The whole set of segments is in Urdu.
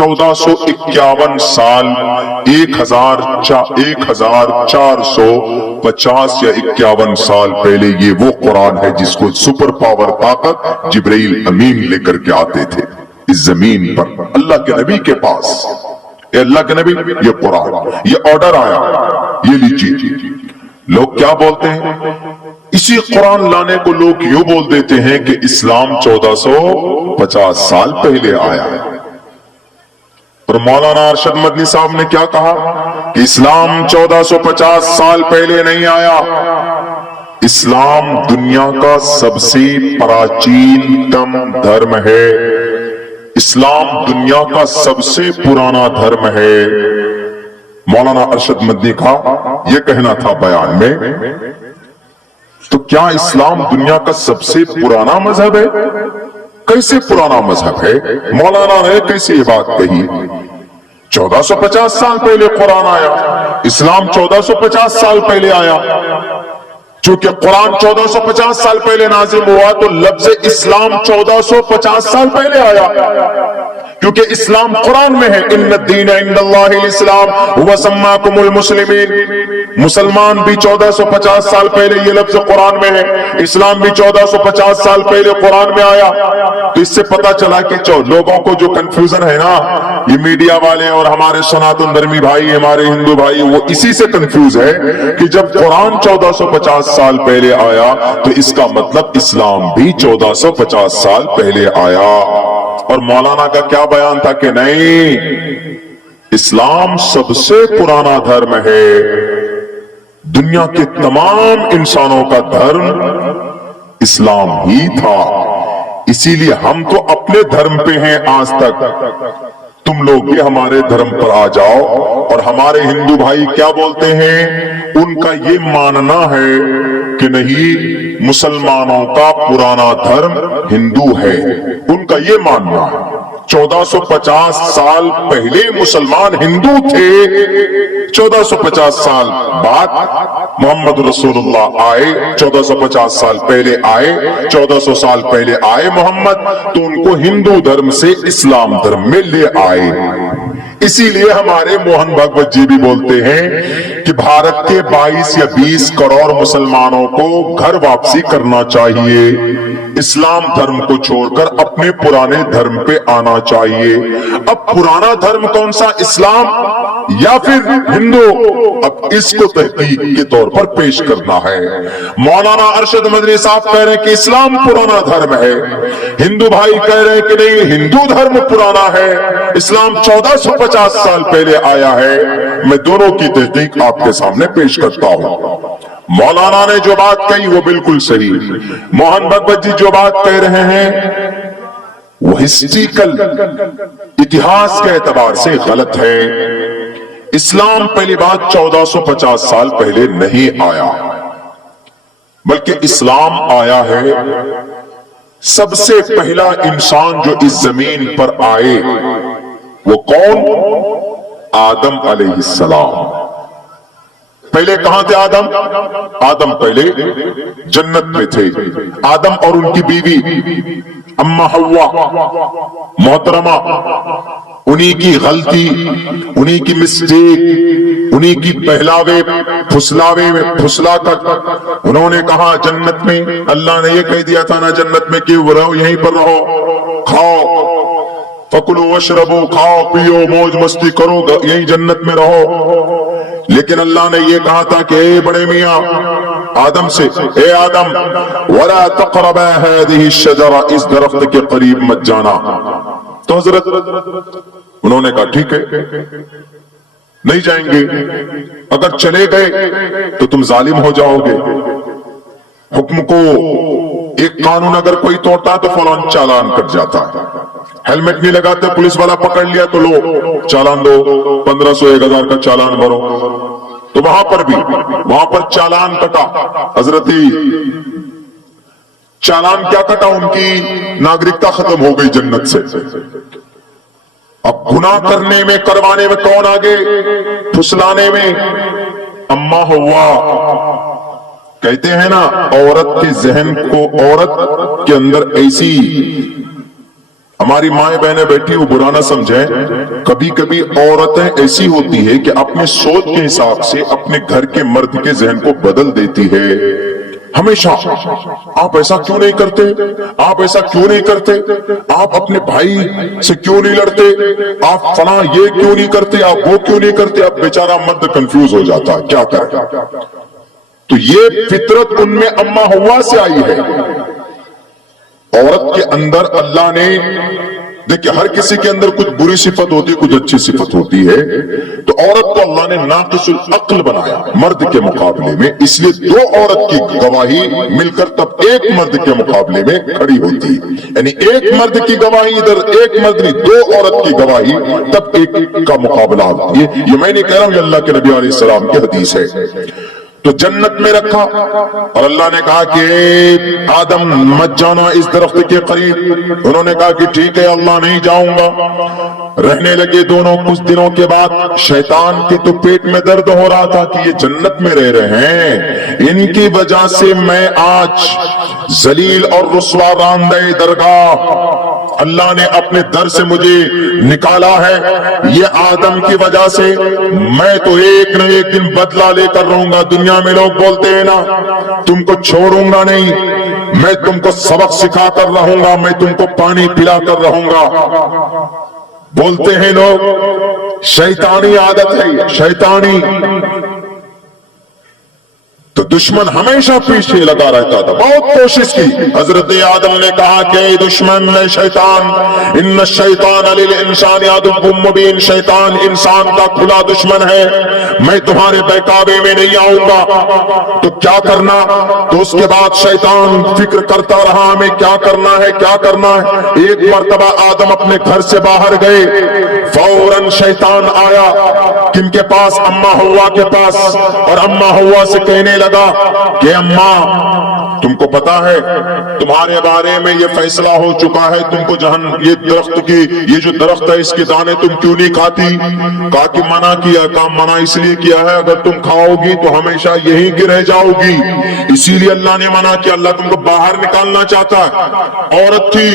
1451 سال 1450 یا 51 سال پہلے یہ وہ قرآن ہے جس کو سپر پاور طاقت جبرائیل امین لے کر کے آتے تھے اس زمین پر اللہ کے نبی کے پاس. اے اللہ کے نبی یہ قرآن یہ آرڈر آیا یہ لیجیے. لوگ کیا بولتے ہیں؟ اسی قرآن لانے کو لوگ یوں بول دیتے ہیں کہ اسلام 1450 سال پہلے آیا ہے. اور مولانا ارشد مدنی صاحب نے کیا کہا کہ اسلام 1450 سال پہلے نہیں آیا. اسلام دنیا کا سب سے پراچین تم دھرم ہے. اسلام دنیا کا سب سے پرانا دھرم ہے. مولانا ارشد مدنی کا یہ کہنا تھا بیان میں. تو کیا اسلام دنیا کا سب سے پرانا مذہب ہے؟ کیسے پرانا مذہب ہے؟ مولانا نے کیسے یہ بات کہی؟ 1450 سال پہلے قرآن آیا. اسلام 1450 سال پہلے آیا. چونکہ قرآن 1450 سال پہلے نازل ہوا تو لفظ اسلام 1450 سال پہلے آیا. کیونکہ اسلام قرآن میں ہے ان الدین عند اللہ الاسلام وسماکم المسلمین. مسلمان بھی 1450 سال پہلے یہ لفظ قرآن میں ہے. اسلام بھی 1450 سال پہلے قرآن میں آیا. تو اس سے پتا چلا کہ لوگوں کو جو کنفیوژن ہے نا یہ میڈیا والے اور ہمارے سناتن دھرمی بھائی ہمارے ہندو بھائی وہ اسی سے کنفیوز ہے کہ جب قرآن 1450 سال پہلے آیا تو اس کا مطلب اسلام بھی 1450 سال پہلے آیا. اور مولانا کا کیا بیان تھا کہ نہیں اسلام سب سے پرانا دھرم ہے. دنیا کے تمام انسانوں کا دھرم اسلام ہی تھا. اسی لیے ہم تو اپنے دھرم پہ ہیں آج تک. تم لوگ بھی ہمارے دھرم پر آ جاؤ. اور ہمارے ہندو بھائی کیا بولتے ہیں؟ ان کا یہ ماننا ہے کہ نہیں مسلمانوں کا پرانا دھرم ہندو ہے. ان کا یہ ماننا ہے 1450 سال پہلے مسلمان ہندو تھے. 1450 سال بعد محمد رسول اللہ آئے. 1450 سال پہلے آئے. 1400 سال پہلے آئے محمد تو ان کو ہندو دھرم سے اسلام دھرم میں لے آئے. اسی لیے ہمارے موہن بھگوت جی بھی بولتے ہیں کہ بھارت کے 22 یا 20 کروڑ مسلمانوں کو گھر واپسی کرنا چاہیے. اسلام دھرم کو چھوڑ کر اپنے پرانے دھرم پہ آنا چاہیے. اب پرانا دھرم کون سا؟ اسلام یا پھر ہندو؟ اب اس کو تحقیق کے طور پر پیش کرنا ہے. مولانا ارشد مدنی صاحب کہہ رہے ہیں کہ اسلام پرانا دھرم ہے. ہندو بھائی کہہ رہے ہیں کہ نہیں ہندو دھرم پرانا ہے. اسلام 1450 سال پہلے آیا ہے. میں دونوں کی تحقیق آپ کے سامنے پیش کرتا ہوں. مولانا نے جو بات کہی وہ بالکل صحیح. موہن بھگوت جی جو بات کہہ رہے ہیں وہ ہسٹریکل اتہاس کے اعتبار سے غلط ہے. اسلام پہلی بات 1450 سال پہلے نہیں آیا بلکہ اسلام آیا ہے سب سے پہلا انسان جو اس زمین پر آئے وہ کون؟ آدم علیہ السلام. پہلے کہاں تھے آدم؟ آدم پہلے جنت میں تھے. آدم اور ان کی بیوی اما حوا محترمہ انہی کی غلطی انہی کی مسٹیک انہی کی پہلاوے پھسلا کر انہوں نے کہا جنت میں اللہ نے یہ کہہ دیا تھا نا جنت میں کہ وہ رہو یہیں پر رہو کھاؤ فکلوا واشربوا کھاؤ پیو موج مستی کرو یہیں جنت میں رہو. لیکن اللہ نے یہ کہا تھا کہ اے بڑے میاں آدم سے اے آدم ولا تقربا هذه الشجرة اس درخت کے قریب مت جانا. تو حضرت انہوں نے کہا ٹھیک ہے نہیں جائیں گے. اگر چلے گئے تو تم ظالم ہو جاؤ گے. حکم کو ایک قانون اگر کوئی توڑتا تو فلان چالان کٹ جاتا ہے. ہیلمٹ نہیں لگاتے پولیس والا پکڑ لیا تو لو چالان دو 1500 1000 کا چالان بھرو. تو وہاں پر چالان کٹا. حضرت چالان کیا کٹا؟ ان کی ناگرکتا ختم ہو گئی جنت سے. اب گناہ کرنے میں کروانے میں کون آگے؟ پھسلانے میں اما ہوا. کہتے ہیں نا عورت کے ذہن کو عورت کے اندر ایسی ہماری مائیں بہنیں بیٹھی وہ برا نہ سمجھیں، کبھی کبھی عورتیں ایسی ہوتی ہے کہ اپنے سوچ کے حساب سے اپنے گھر کے مرد کے ذہن کو بدل دیتی ہے۔ ہمیشہ آپ ایسا کیوں نہیں کرتے، آپ ایسا کیوں نہیں کرتے، آپ اپنے بھائی سے کیوں نہیں لڑتے، آپ فلاں یہ کیوں نہیں کرتے، آپ وہ کیوں نہیں کرتے۔ اب بیچارہ مرد کنفیوز ہو جاتا ہے کیا کرے۔ تو یہ فطرت ان میں اما ہوا سے آئی ہے۔ عورت کے اندر اللہ نے، دیکھیں ہر کسی کے اندر کچھ بری صفت ہوتی ہے، کچھ اچھی صفت ہوتی ہے، تو عورت کو اللہ نے ناقص العقل بنایا مرد کے مقابلے میں، اس لیے دو عورت کی گواہی مل کر تب ایک مرد کے مقابلے میں کھڑی ہوتی ہے، یعنی ایک مرد کی گواہی ادھر، ایک مرد نہیں، دو عورت کی گواہی تب ایک کا مقابلہ ہوتی ہے۔ یہ میں نہیں کہہ رہا ہوں، یہ اللہ کے نبی علیہ السلام کی حدیث ہے۔ تو جنت میں رکھا اور اللہ نے کہا کہ آدم مت جانا اس درخت کے قریب۔ انہوں نے کہا کہ ٹھیک ہے اللہ نہیں جاؤں گا۔ رہنے لگے دونوں، کچھ دنوں کے بعد شیطان کے تو پیٹ میں درد ہو رہا تھا کہ یہ جنت میں رہ رہے ہیں، ان کی وجہ سے میں آج ذلیل اور رسوا راندہ درگاہ، اللہ نے اپنے در سے مجھے نکالا ہے، یہ آدم کی وجہ سے، میں تو ایک نہ ایک دن بدلہ لے کر رہوں گا۔ دنیا میں لوگ بولتے ہیں نا تم کو چھوڑوں گا نہیں، میں تم کو سبق سکھا کر رہوں گا، میں تم کو پانی پلا کر رہوں گا، بولتے ہیں لوگ، شیطانی عادت ہے یہ، شیطانی۔ تو دشمن ہمیشہ پیچھے لگا رہتا تھا، بہت کوشش کی۔ حضرت آدم نے کہا کہ اے دشمن، اے شیطان، ان الشیطان للانسان عدو مبین، شیطان انسان کا کھلا دشمن ہے، میں تمہارے بہکاوے میں نہیں آؤں گا۔ تو کیا کرنا؟ تو اس کے بعد شیطان فکر کرتا رہا ہمیں کیا کرنا ہے، کیا کرنا ہے۔ ایک مرتبہ آدم اپنے گھر سے باہر گئے، فوراً شیطان آیا کن کے پاس؟ اما ہوا کے پاس، اور اما ہوا سے کہنے لگا کہ اماں تم کو پتا ہے تمہارے بارے میں یہ فیصلہ ہو چکا ہے، تم کو یہ درخت کی، یہ جو درخت ہے اس کے دانے تم کیوں نہیں کھاتی؟ کہا کہ منع کیا، کہا منع اس لیے کیا ہے اگر تم کھاؤ گی تو ہمیشہ یہیں کی رہ جاؤ گی، اسی لیے اللہ نے منع کیا، اللہ تم کو باہر نکالنا چاہتا ہے۔ عورت تھی،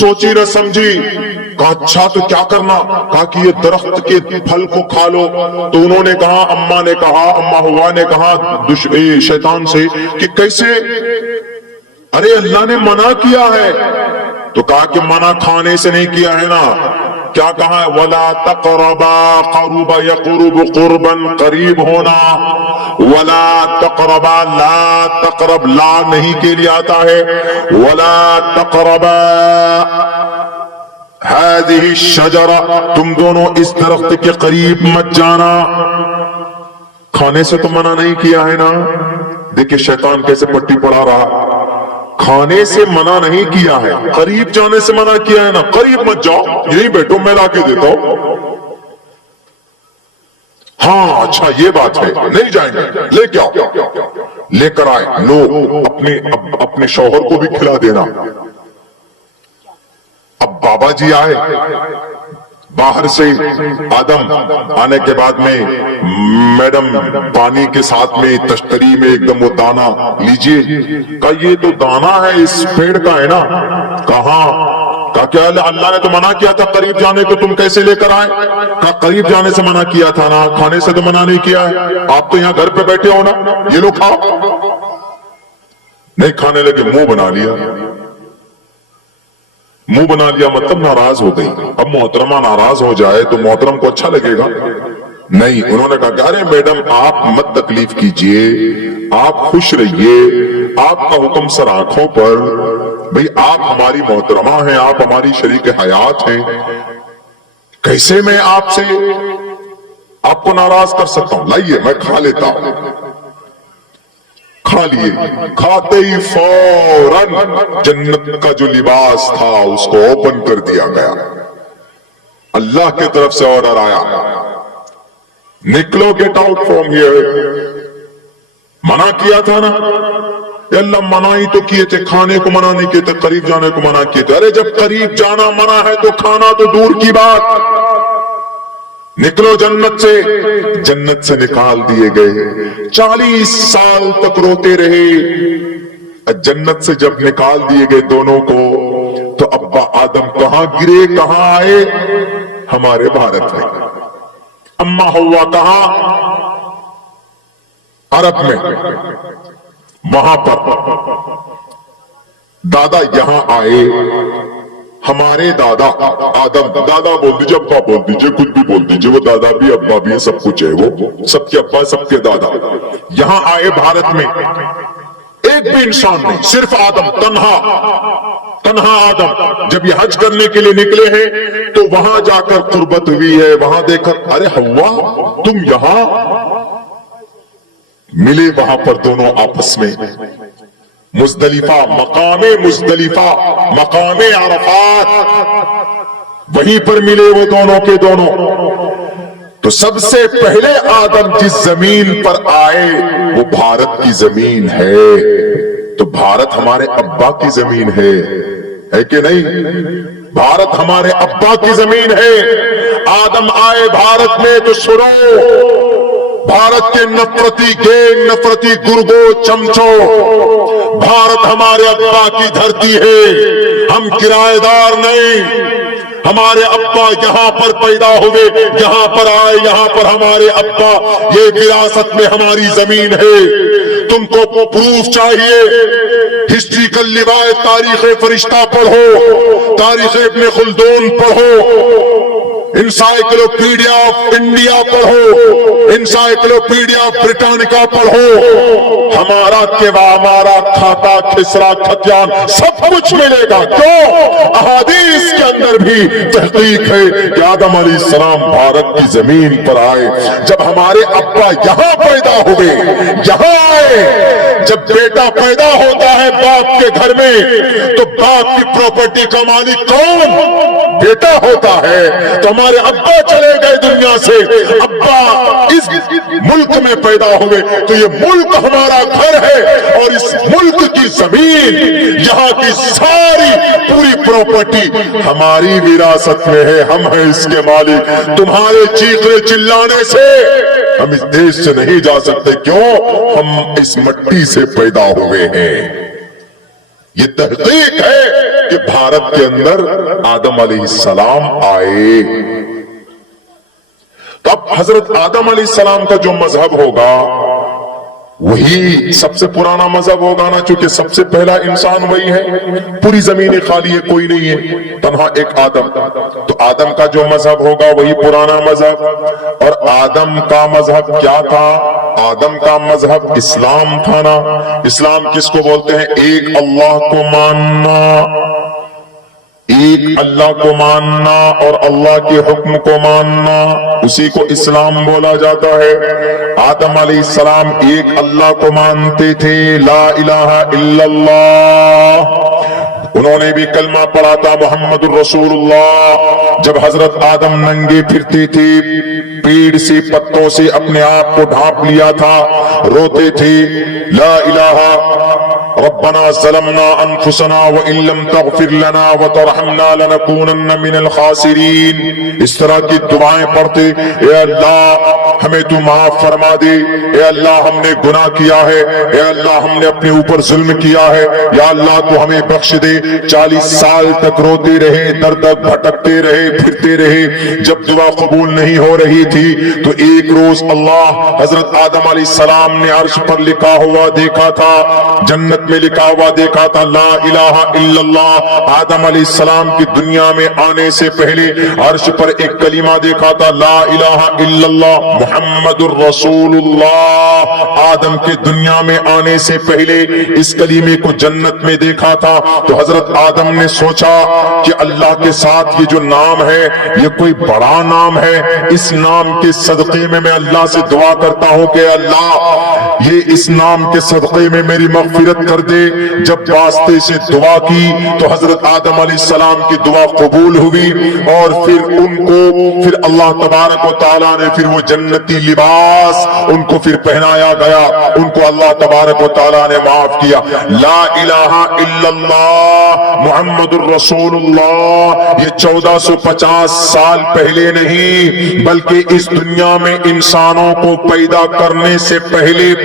سوچی نہ سمجھی، کہا اچھا تو کیا کرنا؟ کہا کہ یہ درخت کے پھل کو کھا لو۔ تو انہوں نے کہا، اما نے کہا، اما ہوا نے کہا شیطان سے کہ کیسے؟ ارے اللہ نے منع کیا ہے۔ تو کہا کہ منع کھانے سے نہیں کیا ہے نا، کیا کہا ہے؟ وَلَا تَقْرَبَا، قَرُبَ يَقْرُبُ قُرْبًا، قریب ہونا، وَلَا تَقْرَبَا، لا تقرب، لا نہیں کے لیے آتا ہے، وَلَا تَقْرَبَا هَذِهِ الشَّجَرَةَ، تم دونوں اس درخت کے قریب مت جانا۔ کھانے سے تو منع نہیں کیا ہے نا، دیکھیں شیطان کیسے پٹی پڑا رہا، کھانے سے منع نہیں کیا ہے، قریب جانے سے منع کیا ہے نا، قریب مت جاؤ، یہی بیٹھو میں لا کے دیتا ہوں۔ ہاں اچھا یہ بات ہے، نہیں جائیں گے، لے کے آؤ، لے کر آئے، لو اپنے شوہر کو بھی کھلا دینا۔ اب بابا جی آئے باہر سے، آدم آنے کے بعد میں میڈم پانی کے ساتھ میں تشتری میں ایک دم وہ دانا لیجئے۔ کہا یہ تو دانا ہے اس پیڑ کا ہے نا، کہاں؟ کہا کہ اللہ نے تو منع کیا تھا قریب جانے کو، تم کیسے لے کر آئے؟ کہا قریب جانے سے منع کیا تھا نا، کھانے سے تو منع نہیں کیا ہے، آپ تو یہاں گھر پہ بیٹھے ہو نا، یہ لو کھاؤ۔ نہیں کھانے لگے، منہ بنا لیا، منہ بنا لیا مطلب ناراض ہو گئی۔ اب محترمہ ناراض ہو جائے تو محترم کو اچھا لگے گا نہیں۔ انہوں نے کہا کہ ارے میڈم آپ مت تکلیف کیجئے، آپ خوش رہیے، آپ کا حکم سر آنکھوں پر، بھئی آپ ہماری محترمہ ہیں، آپ ہماری شریک حیات ہیں، کیسے میں آپ سے آپ کو ناراض کر سکتا ہوں؟ لائیے میں کھا لیتا ہوں۔ کھا لیے، کھاتے ہی فوراً جنت کا جو لباس تھا اس کو اوپن کر دیا گیا، اللہ کی طرف سے آرڈر آیا، نکلو گیٹ آؤٹ فرام ہیئر۔ منع کیا تھا نا، اللہ منع ہی تو کیے تھے، کھانے کو منع نہیں کیے تھے، قریب جانے کو منع کیے تھے۔ ارے جب قریب جانا منع ہے تو کھانا تو دور کی بات، نکلو جنت سے۔ جنت سے نکال دیے گئے، 40 سال تک روتے رہے۔ جنت سے جب نکال دیے گئے دونوں کو تو ابا آدم کہاں گرے، کہاں آئے؟ ہمارے بھارت میں۔ اماں ہوا کہاں؟ عرب میں، وہاں پر دادا یہاں آئے، ہمارے دادا آدم، دادا بول دیجیے، ابا بول دیجیے، کچھ بھی بول دیجیے، وہ دادا بھی ابا بھی سب کچھ ہے، وہ سب کے ابا سب کے دادا یہاں آئے بھارت میں۔ ایک بھی انسان نہیں، صرف آدم، تنہا آدم۔ جب یہ حج کرنے کے لیے نکلے ہیں تو وہاں جا کر قربت ہوئی ہے، وہاں دیکھا ارے حوا تم یہاں ملے، وہاں پر دونوں آپس میں مزدلفہ، مقام مزدلفہ، مقام عرفات، وہیں پر ملے وہ دونوں کے دونوں۔ تو سب سے پہلے آدم جس زمین پر آئے وہ بھارت کی زمین ہے، تو بھارت ہمارے ابا کی زمین ہے کہ نہیں؟ بھارت ہمارے ابا کی زمین ہے۔ آدم آئے بھارت میں تو سنو، بھارت کے نفرتی گینگ، نفرتی گرگو چمچو، بھارت ہمارے ابا کی دھرتی ہے، ہم کرایہ دار نہیں۔ ہمارے ابا یہاں پر پیدا ہوئے، یہاں پر آئے، یہاں پر ہمارے ابا، یہ وراثت میں ہماری زمین ہے۔ تم کو پروف چاہیے، ہسٹریکل روایت، تاریخ فرشتہ پڑھو، تاریخ ابن خلدون پڑھو، انسائکلوپیڈیا آف انڈیا پڑھو، انسائکلوپیڈیا آف برٹانیکا پڑھو، ہمارا کھاتا کھسرا کھتیان سب کچھ ملے گا۔ کیوں؟ احادیث کے اندر بھی تحقیق ہے کہ آدم علیہ السلام بھارت کی زمین پر آئے۔ جب ہمارے ابا یہاں پیدا ہوئے، یہاں آئے، جب بیٹا پیدا ہوتا ہے باپ کے گھر میں تو باپ کی پراپرٹی کا مالک کون؟ بیٹا ہوتا ہے۔ تو ہمارے ابا چلے گئے دنیا سے، ابا اس ملک میں پیدا ہوئے، تو یہ ملک ہمارا گھر ہے، اور اس ملک کی زمین، یہاں کی ساری پوری پراپرٹی ہماری وراثت میں ہے، ہم ہیں اس کے مالک۔ تمہارے چیخنے چلانے سے ہم اس دیش سے نہیں جا سکتے، کیوں؟ ہم اس مٹی سے پیدا ہوئے ہیں۔ یہ تحقیق ہے کہ بھارت کے اندر آدم علیہ السلام آئے۔ تو اب حضرت آدم علیہ السلام کا جو مذہب ہوگا وہی سب سے پرانا مذہب ہوگا نا، چونکہ سب سے پہلا انسان وہی ہے۔ پوری زمین خالی ہے، کوئی نہیں ہے، تنہا ایک آدم۔ تو آدم کا جو مذہب ہوگا وہی پرانا مذہب۔ اور آدم کا مذہب کیا تھا؟ آدم کا مذہب اسلام تھا نا۔ اسلام کس کو بولتے ہیں؟ ایک اللہ کو ماننا، ایک اللہ کو ماننا اور اللہ کے حکم کو ماننا، اسی کو اسلام بولا جاتا ہے۔ آدم علیہ السلام ایک اللہ کو مانتے تھے، لا الہ الا اللہ، انہوں نے بھی کلمہ پڑھا تھا محمد الرسول اللہ۔ جب حضرت آدم ننگے پھرتے تھے، پیڑ سے پتوں سے اپنے آپ کو ڈھانپ لیا تھا، روتے تھے، لا الہ ربنا ظلمنا انفسنا وان لم تغفر لنا وترحمنا لنكونن من الخاسرین، اس طرح کی دعائیں پڑھتے، اے اللہ ہمیں تو معاف فرما دے، اے اللہ ہم نے گناہ کیا ہے، اے اللہ ہم نے اپنے اوپر ظلم کیا ہے، یا اللہ تو ہمیں بخش دے۔ 40 سال تک روتے رہے، در در بھٹکتے رہے، پھرتے رہے۔ جب دعا قبول نہیں ہو رہی تھی تو ایک روز اللہ حضرت آدم علیہ السلام نے عرش پر لکھا ہوا دیکھا تھا، جنت میں لکھا ہوا دیکھا تھا، لا الہ الا اللہ۔ آدم علیہ السلام کی دنیا میں آنے سے پہلے عرش پر ایک کلمہ دیکھا تھا، لا الہ الا اللہ محمد الرسول اللہ۔ آدم کے دنیا میں آنے سے پہلے اس کلمے کو جنت میں دیکھا تھا۔ تو حضرت آدم نے سوچا کہ اللہ کے ساتھ یہ جو نام ہے یہ کوئی بڑا نام ہے، اس نام کے صدقے میں اللہ سے دعا کرتا ہوں کہ اللہ یہ اس نام کے صدقے میں میری مغفرت کر دے۔ جب واسطے سے دعا کی تو حضرت آدم علیہ السلام کی دعا قبول ہوئی، اور پھر اللہ تبارک و تعالیٰ نے پھر وہ جنتی لباس ان کو پھر پہنایا گیا، ان کو اللہ تبارک و تعالیٰ نے معاف کیا۔ لا الہ الا اللہ محمد الرسول اللہ، یہ 1450 سال پہلے نہیں بلکہ اس دنیا میں انسانوں کو پیدا کرنے سے پہلے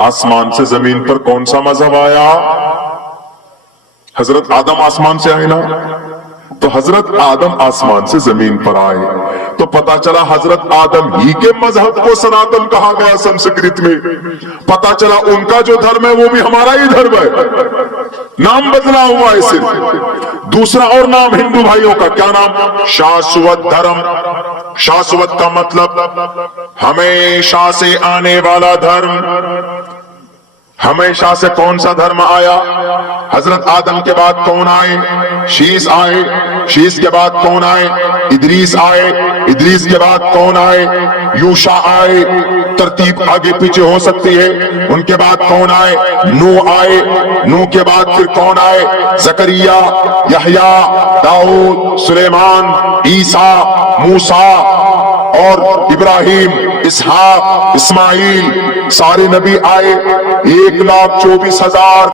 آسمان سے زمین پر کون سا مذہب آیا؟ حضرت آدم آسمان سے آئے نا، تو حضرت آدم آسمان سے زمین پر آئے تو پتا چلا حضرت آدم ہی کے مذہب کو سناتن کہا گیا سنسکرت میں. پتا چلا ان کا جو دھرم ہے وہ بھی ہمارا ہی دھرم ہے، نام بدلا ہوا ہے صرف. دوسرا اور نام ہندو بھائیوں کا کیا نام؟ شاشوت دھرم. شاشوت کا مطلب ہمیشہ سے آنے والا دھرم. ہمیشہ سے کون سا دھرم آیا؟ حضرت آدم کے بعد کون آئے؟ شیس آئے. شیس کے بعد کون آئے؟ ادریس آئے. ادریس کے بعد کون آئے؟ یوشا آئے. ترتیب آگے پیچھے ہو سکتی ہے. ان کے بعد کون آئے؟ نو آئے. نو کے بعد پھر کون آئے؟ زکریا، یحییٰ، داؤد، سلیمان، عیسیٰ، موسیٰ اور ابراہیم، اسحاق، اسماعیل. سارے نبی آئے. 1,24,000